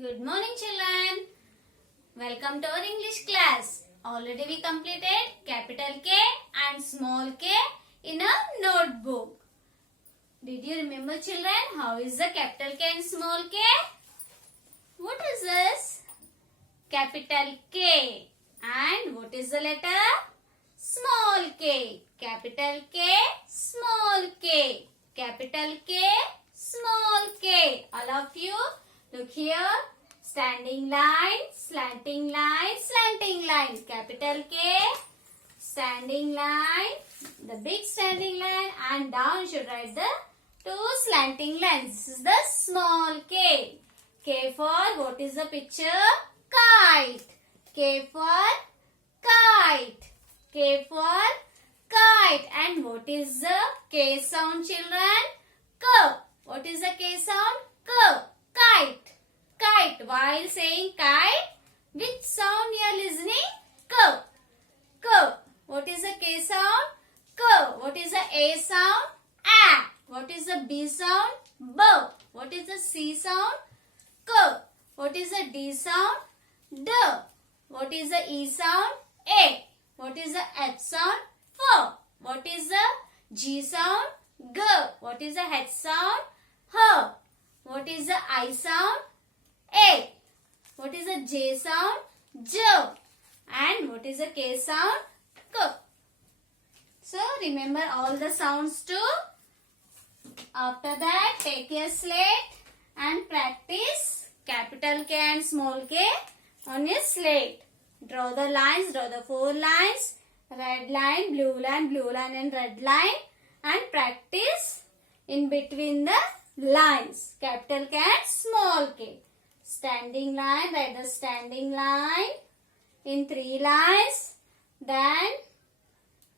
Good morning, children. Welcome to our English class. Already we completed capital K and small k in a notebook. Did you remember, children, how is the capital K and small k? What is this? Capital K. And what is the letter? Small k. Capital K, small k. Capital K, small k. All of you, look here. Standing line, slanting line, slanting line. Capital K, standing line, the big standing line, and down you should write the two slanting lines. This is the small k. K for what is the picture? Kite. K for kite. K for kite. And what is the K sound, children? K. What is the K sound? K. Kite. Kite. While saying kite, which sound you are listening? K. K. What is the K sound? K. What is the A sound? A. What is the B sound? B. What is the C sound? K. What is the D sound? D. What is the E sound? A. What is the F sound? F. What is the G sound? G. What is the H sound? H. What is the I sound? A. What is the J sound? J. And what is the K sound? K. So remember all the sounds too. After that, take a slate and practice capital K and small k on your slate. Draw the lines, draw the 4 lines, red line, blue line and red line, and practice in between the lines. Capital K and small k. Standing line, write the standing line in 3 lines. Then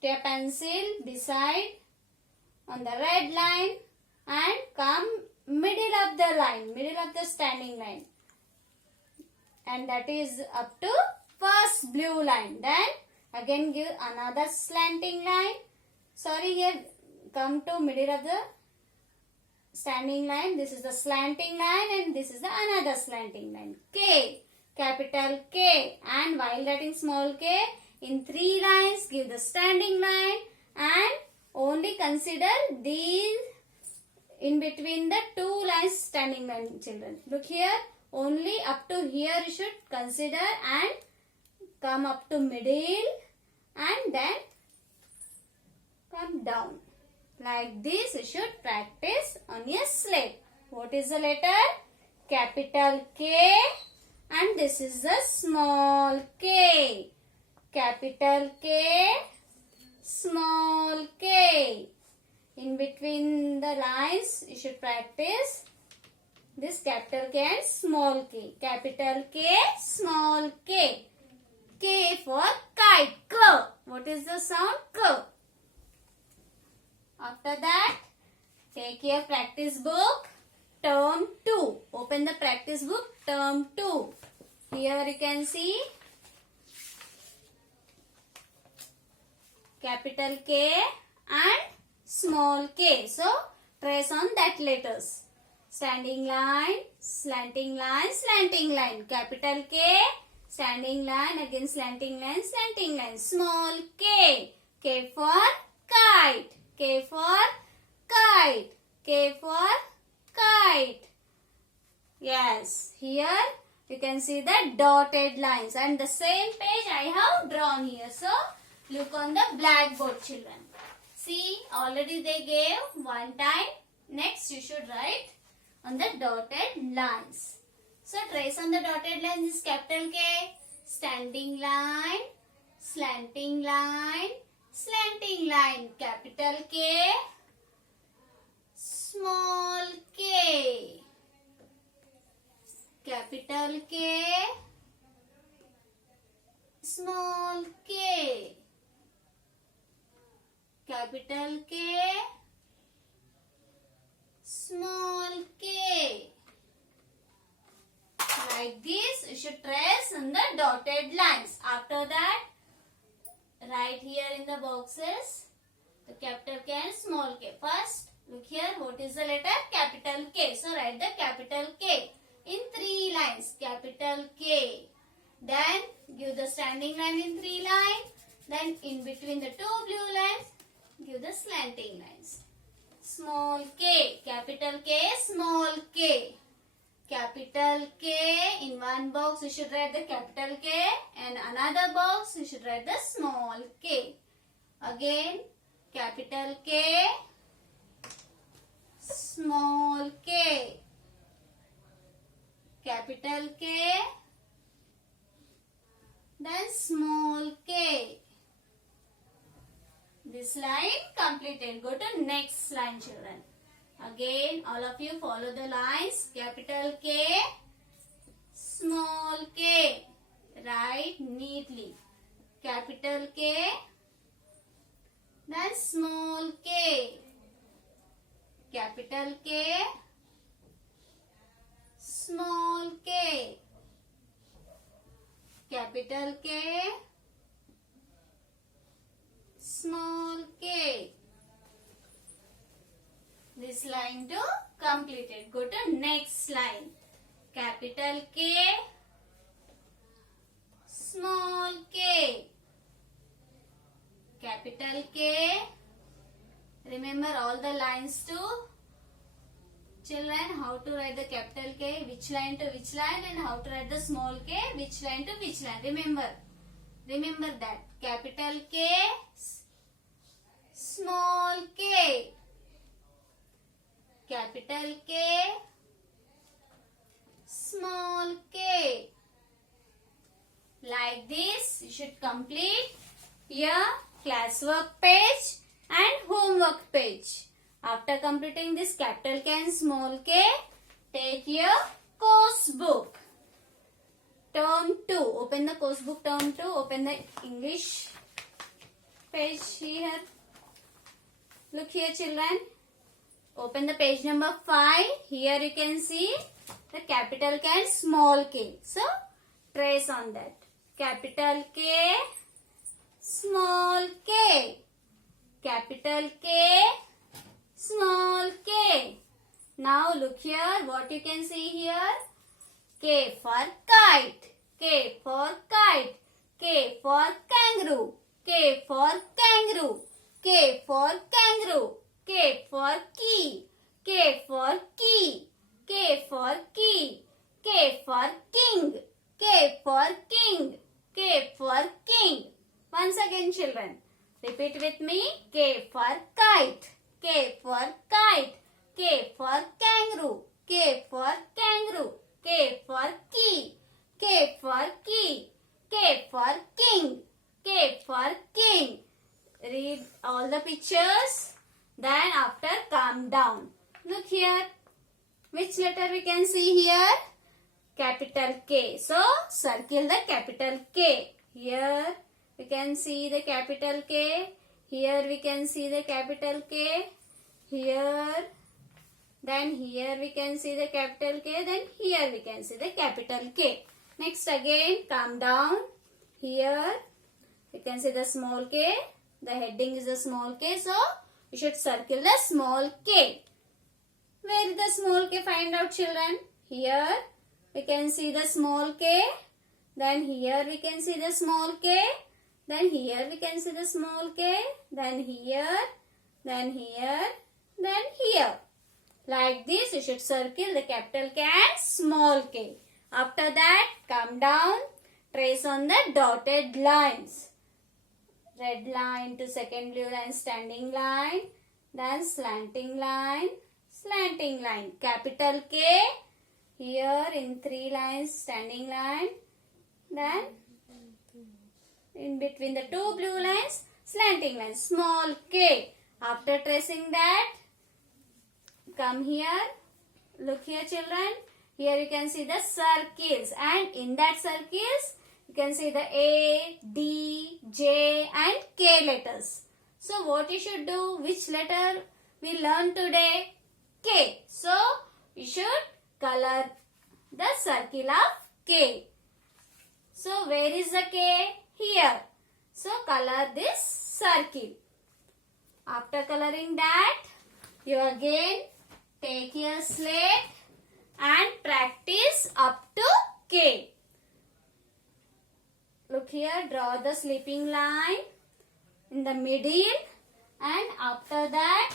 take a pencil beside on the red line and come middle of the line, middle of the standing line. And that is up to first blue line. Then again give another slanting line. Sorry, here come to middle of the standing line. This is the slanting line and this is the another slanting line. K. Capital K. And while writing small k, in 3 lines give the standing line and only consider these in between the 2 lines standing line, children. Look here. Only up to here you should consider and come up to middle and then come down. Like this you should practice on your slate. What is the letter? Capital K and this is the small k. Capital K, small k. In between the lines you should practice this capital K and small k. Capital K, small k. K for kite. K. What is the sound? K. After that, take your practice book, term 2. Open the practice book, term 2. Here you can see capital K and small k. So, trace on that letters. Standing line, slanting line, slanting line. Capital K, standing line, again slanting line, slanting line. Small k. K for kite. K for kite. K for kite. Yes, here you can see the dotted lines and the same page I have drawn here. So, look on the blackboard, children. See, already they gave one time. Next, you should write on the dotted lines. So, trace on the dotted lines is capital K, standing line, slanting line, slanting line. Capital K, small k. Capital K, small k. Capital K, small k. Like this, you should trace on the dotted lines. After that, write here in the boxes the capital K and small k. First, look here, what is the letter? Capital K. So, write the capital K in 3 lines. capital K. Then give the standing line in 3 lines. Then in between the 2 blue lines, give the slanting lines. Small k, capital K, small k. Capital K, in one box you should write the capital K, and another box you should write the small k. Again, capital K, small k. Capital K, then small k. This line completed. Go to next line, children. Again, all of you follow the lines. Capital K, small k. Write neatly. Capital K, then small k. Capital K, small k. Capital K, small k. This line to completed. Go to next line. Capital K, small k. Capital K. Remember all the lines to children, how to write the capital K, which line to which line, and how to write the small k, which line to which line. Remember that. Capital K, small k. Capital K, small k. Like this, you should complete your classwork page and homework page. After completing this capital K and small k, take your course book. Term 2. Open the course book term 2. Open the English page here. Look here, children. Open the page number 5. Here you can see the capital K and small k. So, trace on that. Capital K, small k. Capital K, small k. Now look here, what you can see here. K for kite. K for kite. K for kangaroo. K for kangaroo. K for kangaroo. K for key. K for key. K for key. K for king. K for king. K for king. Once again, children. Repeat with me. K for kite. K for kite. K for kangaroo. K for kangaroo. K for key. K for key. K for king. K for king. Read all the pictures. Then after calm down. Look here. Which letter we can see here? Capital K. So circle the capital K. Here we can see the capital K. Here we can see the capital K. Here. Then here we can see the capital K. Then here we can see the capital K. Next again calm down. Here we can see the small k. The heading is the small k. So you should circle the small k. Where is the small k? Find out, children. Here we can see the small k. Then here we can see the small k. Then here we can see the small k. Then here. Then here. Then here. Like this, you should circle the capital K and small k. After that, come down. Trace on the dotted lines. Red line to second blue line, standing line. Then slanting line. Slanting line. Capital K. Here in 3 lines, standing line. Then in between the 2 blue lines, slanting line. Small k. After tracing that, come here. Look here, children. Here you can see the circles. And in that circles, you can see the A, D, J and K letters. So what you should do? Which letter we learn today? K. So you should color the circle of K. So where is the K? Here. So color this circle. After coloring that, you again take your slate and practice up to K. look here, draw the sleeping line in the middle, and after that,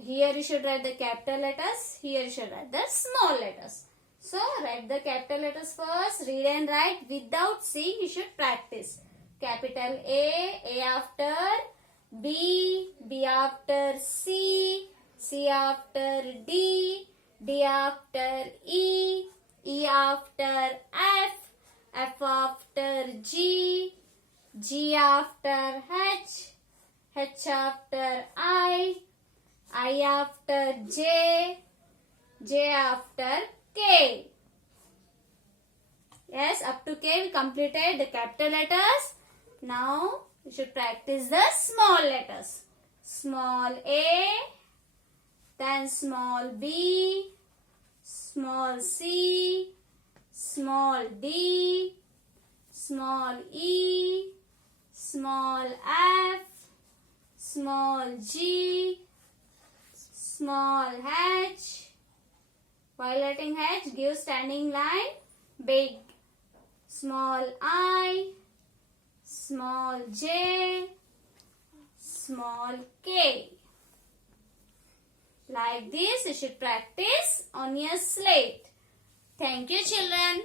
here you should write the capital letters, here you should write the small letters. So write the capital letters first, read and write without seeing, you should practice. Capital A after B, B after C, C after D, D after E, E after F, F after G, G after H, H after I after J, J after K. Yes, up to K we completed the capital letters. Now you should practice the small letters. Small a, then small b, small c, small d, small e, small f, small g, small h. While writing h, give standing line. Big, small I, small j, small k. Like this, you should practice on your slate. Thank you, children.